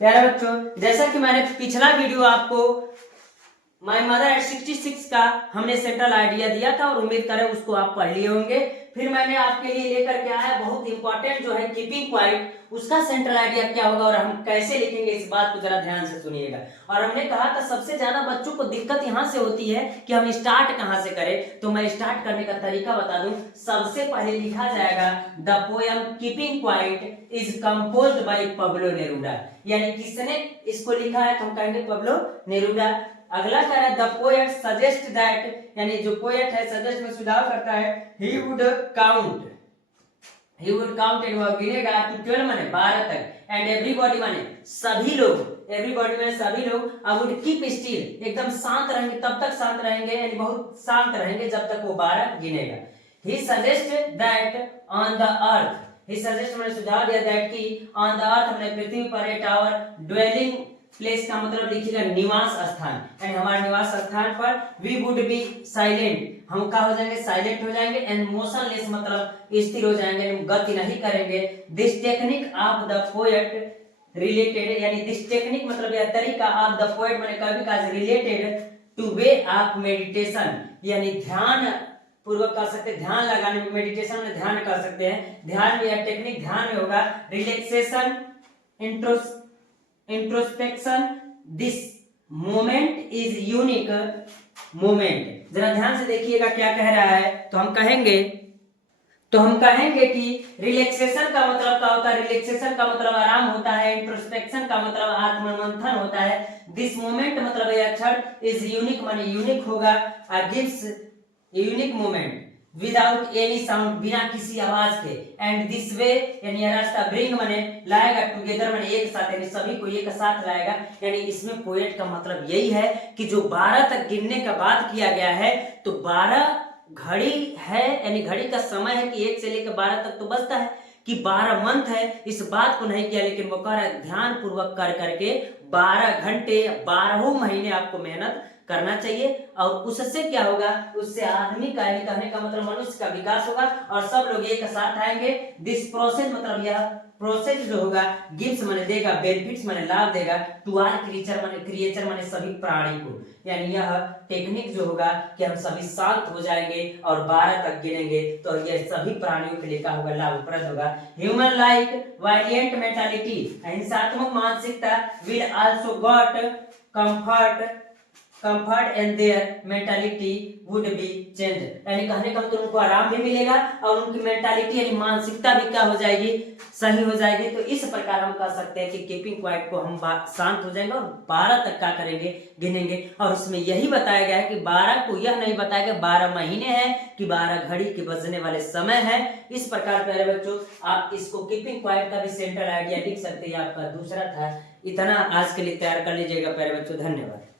प्यारे बच्चों, जैसा कि मैंने पिछला वीडियो आपको माय मदर एट 66 का हमने सेंट्रल आइडिया दिया था और उम्मीद करें उसको आप पढ़ लिए होंगे। फिर मैंने आपके लिए लेकर के आया बहुत इंपॉर्टेंट जो है कीपिंग पॉइंट, उसका सेंट्रल आइडिया क्या होगा और हम कैसे लिखेंगे, इस बात को जरा ध्यान से सुनिएगा। और हमने कहा था सबसे ज्यादा बच्चों को दिक्कत यहां से होती है कि हम स्टार्ट कहां से करें, तो मैं स्टार्ट करने का तरीका बता दूं। सबसे पहले लिखा जाएगा the poem keeping point is composed bye Pablo Neruda, यानी किसने इसको लिखा है, तो हम कहेंगे पब्लो नेरुदा। अगला कह रहा है द पोएट सजेस्ट दैट, यानी जो पोएट है सजेस्ट में सुधार करता है, ही वुड काउंट एंड वह गिनेगा टू 12 माने 12 तक, एंड एवरीबॉडी माने सभी लोग, एवरीबॉडी माने सभी लोग, आई वुड कीप स्टिल एकदम शांत रहेंगे, तब तक शांत रहेंगे यानी बहुत शांत रहेंगे जब तक वो 12 गिनेगा। He suggest that on the earth, he suggest मैंने सुझाव दिया दैट कि ऑन द अर्थ हमने पृथ्वी पर एट आवर ड्वेलिंग प्लेस का मतलब लिखिएगा निवास स्थान, यानी हमारे निवास स्थान पर वी वुड बी साइलेंट, हम क्या हो जाएंगे, साइलेंट हो जाएंगे, एंड मोशनलेस मतलब स्थिर हो जाएंगे, गति नहीं करेंगे। This technique of the poet related, यानी दिस टेक्निक मतलब यह तरीका ऑफ द पोएट माने कवि का related two way of meditation, यानी ध्यान पूर्वक कर सकते हैं, ध्यान लगाने में, मेडिटेशन में ध्यान कर सकते हैं, ध्यान में यह टेक्निक ध्यान में होगा। Relaxation, introspection, this moment is unique moment. जरा ध्यान से देखिएगा क्या कह रहा है, तो हम कहेंगे कि रिलैक्सेशन का मतलब क्या होता है, रिलैक्सेशन का मतलब आराम होता है, इंट्रोस्पेक्शन का मतलब आत्ममंथन होता है, दिस मोमेंट मतलब यह क्षण इज यूनिक माने यूनिक होगा, gives unique moment without any sound, बिना किसी आवाज के, एंड दिस वे यानी यह रास्ता, ब्रिंग माने लाएगा, टुगेदर माने एक साथ, यानी सभी को एक साथ लाएगा। यानी इसमें पोएट का मतलब यही है कि जो 12 तक गिनने का बात किया गया है, तो 12 घड़ी है, यानी घड़ी का समय है कि 1 से लेकर 12 तक तो बचता है कि 12 मंथ है, इस बात को नहीं किया, लेकिन वो कह रहा है ध्यान पूर्वक कर करके 12 घंटे 12 महीने आपको मेहनत करना चाहिए, और उससे क्या होगा, उससे आदमी का, यानी कहने का मतलब मनुष्य का विकास होगा और सब लोग एक साथ आएंगे। दिस प्रोसेस मतलब यह प्रोसेस जो होगा, गिव्स माने देगा, बेनिफिट्स माने लाभ देगा, टू आल क्रिएचर माने सभी प्राणी को, यानी यह टेक्निक जो होगा कि हम सभी शांत हो जाएंगे और 12 तक गिनेंगे, तो यह सभी प्राणियों के लिए क्या होगा, लाभप्रद होगा। ह्यूमन लाइक वायलेंट मेंटालिटी, अहिंसात्मक मानसिकता will also got comfort and there mentality would be change, यानी कहने का मतलब उनको आराम भी मिलेगा और उनकी मेंटालिटी यानी मानसिकता भी क्या हो जाएगी, सही हो जाएगी। तो इस प्रकार हम कह सकते हैं कि कीपिंग पॉइंट को हम शांत हो जाएंगे और 12 तक क्या करेंगे, गिनेंगे। और उसमें यही बताया गया है कि 12 को यह नहीं बताया गया 12 महीने हैं कि 12 घड़ी के बजने वाले समय है। इस प्रकार प्यारे बच्चों आप इसको कीपिंग पॉइंट का भी सेंट्रल आइडिया लिख सकते हैं, आपका दूसरा था। इतना आज के लिए तैयार कर लीजिएगा प्यारे बच्चों, धन्यवाद।